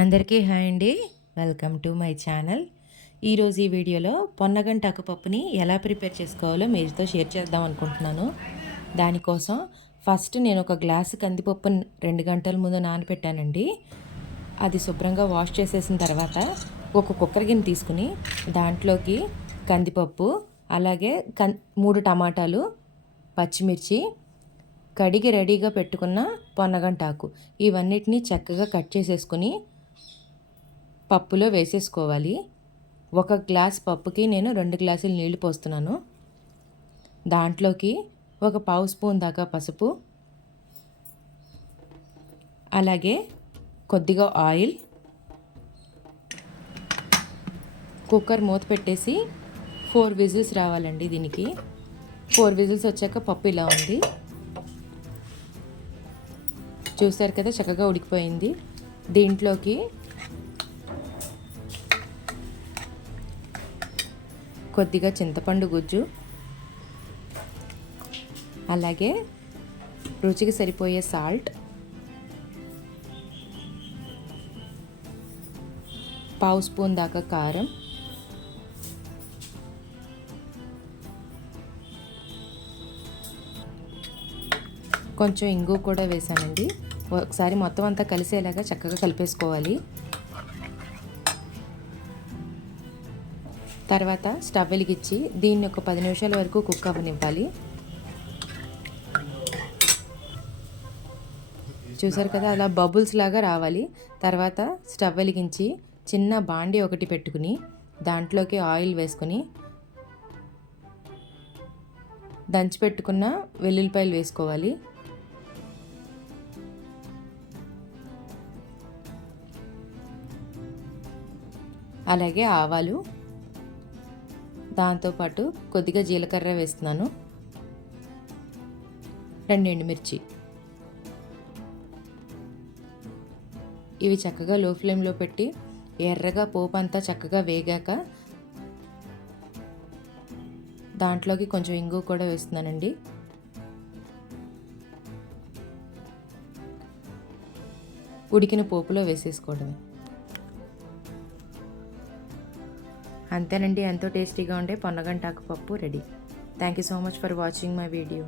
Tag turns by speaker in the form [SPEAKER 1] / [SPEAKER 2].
[SPEAKER 1] అందరికీ హాయ్ అండి. Welcome to my channel. ఈరోజు ఈ వీడియోలో పొన్నగంట అకుపప్పుని ఎలా ప్రిపేర్ చేసుకోవాలో మీతో షేర్ చేద్దాం అనుకుంటున్నాను. దానికోసం ఫస్ట్ నేను ఒక గ్లాసు కందిపప్పు రెండు గంటల ముందు నానబెట్టానండి అది శుభ్రంగా వాష్ చేసేసిన తర్వాత ఒక కుక్కర్ గిన్నె తీసుకుని దాంట్లోకి కందిపప్పు అలాగే కం మూడు టమాటాలు పచ్చిమిర్చి కడిగి రెడీగా పెట్టుకున్న పొన్నగంటాకు ఇవన్నిటిని చక్కగా కట్ చేసేసుకుని పప్పులో వేసేసుకోవాలి. ఒక గ్లాస్ పప్పుకి నేను రెండు గ్లాసులు నీళ్ళు పోస్తున్నాను. దాంట్లోకి ఒక పావు స్పూన్ దాకా పసుపు. అలాగే కొద్దిగా ఆయిల్. కుక్కర్ మూత పెట్టేసి ఫోర్ విజిల్స్ రావాలండి దీనికి. ఫోర్ విజిల్స్ వచ్చాక పప్పు ఇలా ఉంది. చూసారు కదా చక్కగా ఉడికిపోయింది. దీంట్లోకి కొద్దిగా చింతపండు గుజ్జు. అలాగే రుచికి సరిపోయే సాల్ట్. పావు స్పూన్ దాకా కారం. కొంచెం ఇంగు కూడా వేసానండి. ఒకసారి మొత్తం అంతా కలిసేలాగా చక్కగా కలిపేసుకోవాలి. తర్వాత స్టవ్ వెలిగించి దీన్ని ఒక పది నిమిషాల వరకు కుక్ అవ్వనివ్వాలి. చూసారు కదా అలా బబుల్స్ లాగా రావాలి. తర్వాత స్టవ్ వెలిగించి చిన్న బాండి ఒకటి పెట్టుకుని దాంట్లోకి ఆయిల్ వేసుకుని దంచి పెట్టుకున్న వెల్లుల్లిపాయలు వేసుకోవాలి. అలాగే ఆవాలు దాంతోపాటు కొద్దిగా జీలకర్ర వేస్తున్నాను. రెండు ఎండుమిర్చి. ఇవి చక్కగా లో ఫ్లేమ్లో పెట్టి ఎర్రగా పోపు అంతా చక్కగా వేగాక దాంట్లోకి కొంచెం ఇంగు కూడా వేస్తున్నానండి. ఉడికిన పోపులో వేసేసుకోవడమే. అంతేనండి ఎంతో టేస్టీగా ఉండే పొన్నగంటాకు పప్పు ready. Thank you so much for watching my video